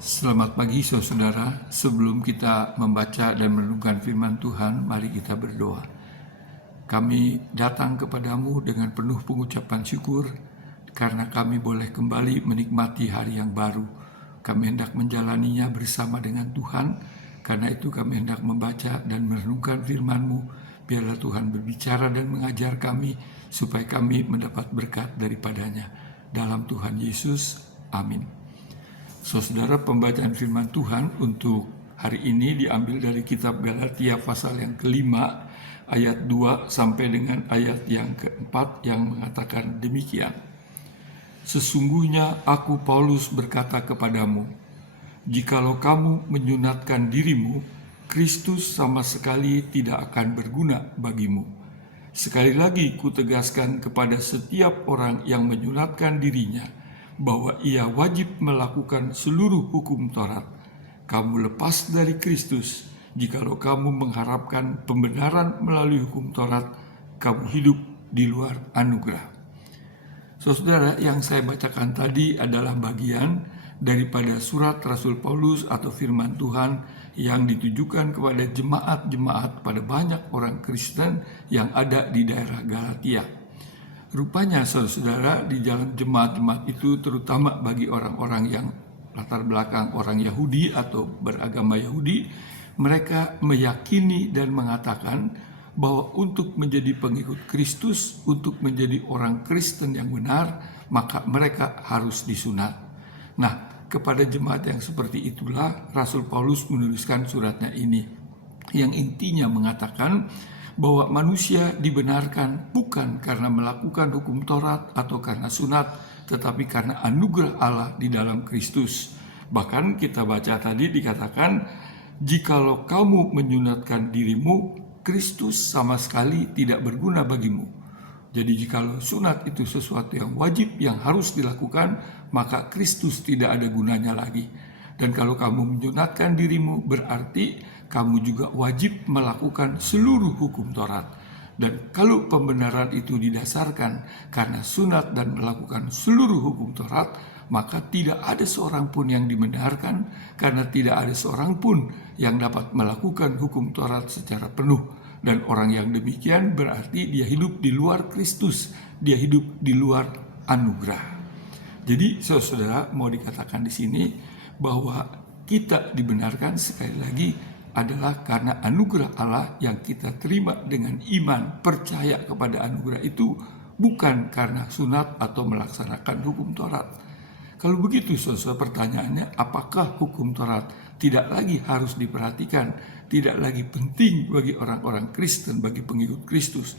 Selamat pagi saudara, sebelum kita membaca dan merenungkan firman Tuhan, mari kita berdoa. Kami datang kepadamu dengan penuh pengucapan syukur, karena kami boleh kembali menikmati hari yang baru. Kami hendak menjalaninya bersama dengan Tuhan, karena itu kami hendak membaca dan merenungkan firman-Mu. Biarlah Tuhan berbicara dan mengajar kami, supaya kami mendapat berkat daripadanya. Dalam Tuhan Yesus, amin. Saudara, pembacaan firman Tuhan untuk hari ini diambil dari kitab Galatia pasal yang kelima, ayat 2 sampai dengan ayat yang keempat yang mengatakan demikian. Sesungguhnya aku Paulus berkata kepadamu, jikalau kamu menyunatkan dirimu, Kristus sama sekali tidak akan berguna bagimu. Sekali lagi kutegaskan kepada setiap orang yang menyunatkan dirinya, bahwa ia wajib melakukan seluruh hukum Taurat. Kamu lepas dari Kristus, jikalau kamu mengharapkan pembenaran melalui hukum Taurat, kamu hidup di luar anugerah. Saudara, yang saya bacakan tadi adalah bagian daripada surat Rasul Paulus atau firman Tuhan yang ditujukan kepada jemaat-jemaat, pada banyak orang Kristen yang ada di daerah Galatia. Rupanya saudara, di dalam jemaat-jemaat itu, terutama bagi orang-orang yang latar belakang orang Yahudi atau beragama Yahudi, mereka meyakini dan mengatakan bahwa untuk menjadi pengikut Kristus, untuk menjadi orang Kristen yang benar, maka mereka harus disunat. Nah, kepada jemaat yang seperti itulah Rasul Paulus menuliskan suratnya ini, yang intinya mengatakan bahwa manusia dibenarkan bukan karena melakukan hukum Taurat atau karena sunat, tetapi karena anugerah Allah di dalam Kristus. Bahkan kita baca tadi dikatakan, jikalau kamu menyunatkan dirimu, Kristus sama sekali tidak berguna bagimu. Jadi jikalau sunat itu sesuatu yang wajib, yang harus dilakukan, maka Kristus tidak ada gunanya lagi. Dan kalau kamu menyunatkan dirimu, berarti kamu juga wajib melakukan seluruh hukum Taurat. Dan kalau pembenaran itu didasarkan karena sunat dan melakukan seluruh hukum Taurat, maka tidak ada seorang pun yang dibenarkan, karena tidak ada seorang pun yang dapat melakukan hukum Taurat secara penuh. Dan orang yang demikian berarti dia hidup di luar Kristus, dia hidup di luar anugerah. Jadi saudara, mau dikatakan di sini bahwa kita dibenarkan sekali lagi adalah karena anugerah Allah yang kita terima dengan iman, percaya kepada anugerah itu, bukan karena sunat atau melaksanakan hukum Taurat. Kalau begitu saudara, pertanyaannya, apakah hukum Taurat tidak lagi harus diperhatikan, tidak lagi penting bagi orang-orang Kristen, bagi pengikut Kristus?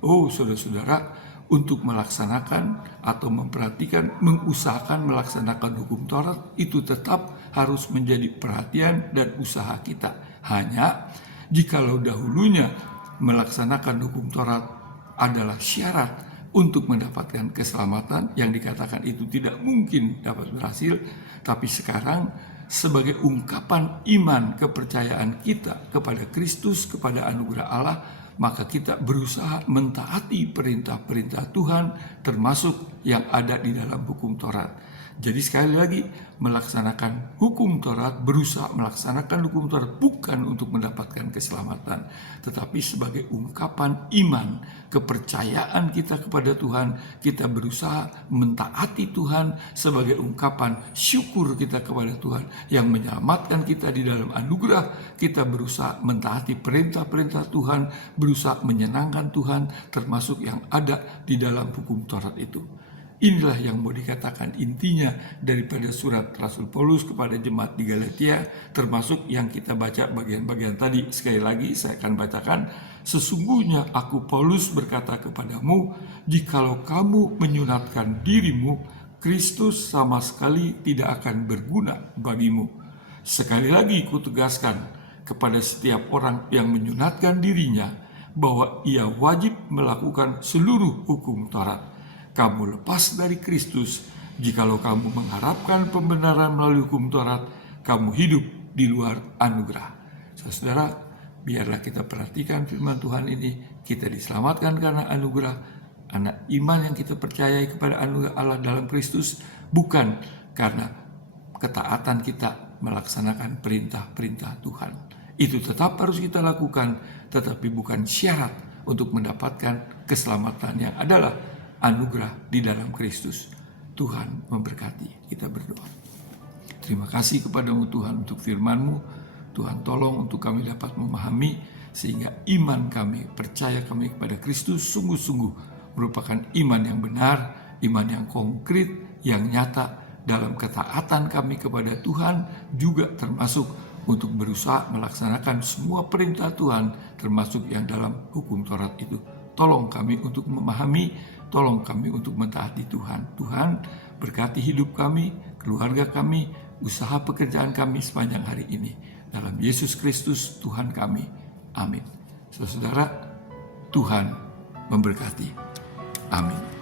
Oh saudara-saudara, untuk melaksanakan atau memperhatikan, mengusahakan melaksanakan hukum Taurat itu tetap harus menjadi perhatian dan usaha kita. Hanya jikalau dahulunya melaksanakan hukum Taurat adalah syarat untuk mendapatkan keselamatan, yang dikatakan itu tidak mungkin dapat berhasil, tapi sekarang sebagai ungkapan iman kepercayaan kita kepada Kristus, kepada anugerah Allah, maka kita berusaha mentaati perintah-perintah Tuhan, termasuk yang ada di dalam hukum Taurat. Jadi sekali lagi, melaksanakan hukum Taurat, berusaha melaksanakan hukum Taurat bukan untuk mendapatkan keselamatan, tetapi sebagai ungkapan iman, kepercayaan kita kepada Tuhan. Kita berusaha mentaati Tuhan sebagai ungkapan syukur kita kepada Tuhan yang menyelamatkan kita di dalam anugerah. Kita berusaha mentaati perintah-perintah Tuhan, berusaha menyenangkan Tuhan, termasuk yang ada di dalam hukum Taurat itu. Inilah yang mau dikatakan intinya daripada surat Rasul Paulus kepada jemaat di Galatia, termasuk yang kita baca bagian-bagian tadi. Sekali lagi saya akan bacakan. Sesungguhnya aku Paulus berkata kepadamu, jikalau kamu menyunatkan dirimu, Kristus sama sekali tidak akan berguna bagimu. Sekali lagi kutegaskan kepada setiap orang yang menyunatkan dirinya, bahwa ia wajib melakukan seluruh hukum Taurat. Kamu lepas dari Kristus, jikalau kamu mengharapkan pembenaran melalui hukum Taurat, kamu hidup di luar anugerah. Saudara, biarlah kita perhatikan firman Tuhan ini. Kita diselamatkan karena anugerah, anak iman yang kita percayai kepada anugerah Allah dalam Kristus, bukan karena ketaatan kita melaksanakan perintah-perintah Tuhan. Itu tetap harus kita lakukan, tetapi bukan syarat untuk mendapatkan keselamatan yang adalah anugerah di dalam Kristus. Tuhan memberkati. Kita berdoa. Terima kasih kepadamu Tuhan untuk firman-Mu. Tuhan tolong untuk kami dapat memahami sehingga iman kami, percaya kami kepada Kristus sungguh-sungguh merupakan iman yang benar, iman yang konkret, yang nyata dalam ketaatan kami kepada Tuhan, juga termasuk untuk berusaha melaksanakan semua perintah Tuhan, termasuk yang dalam hukum Taurat itu. Tolong kami untuk memahami, tolong kami untuk mentaati Tuhan. Tuhan berkati hidup kami, keluarga kami, usaha pekerjaan kami sepanjang hari ini. Dalam Yesus Kristus Tuhan kami. Amin. Saudara, Tuhan memberkati. Amin.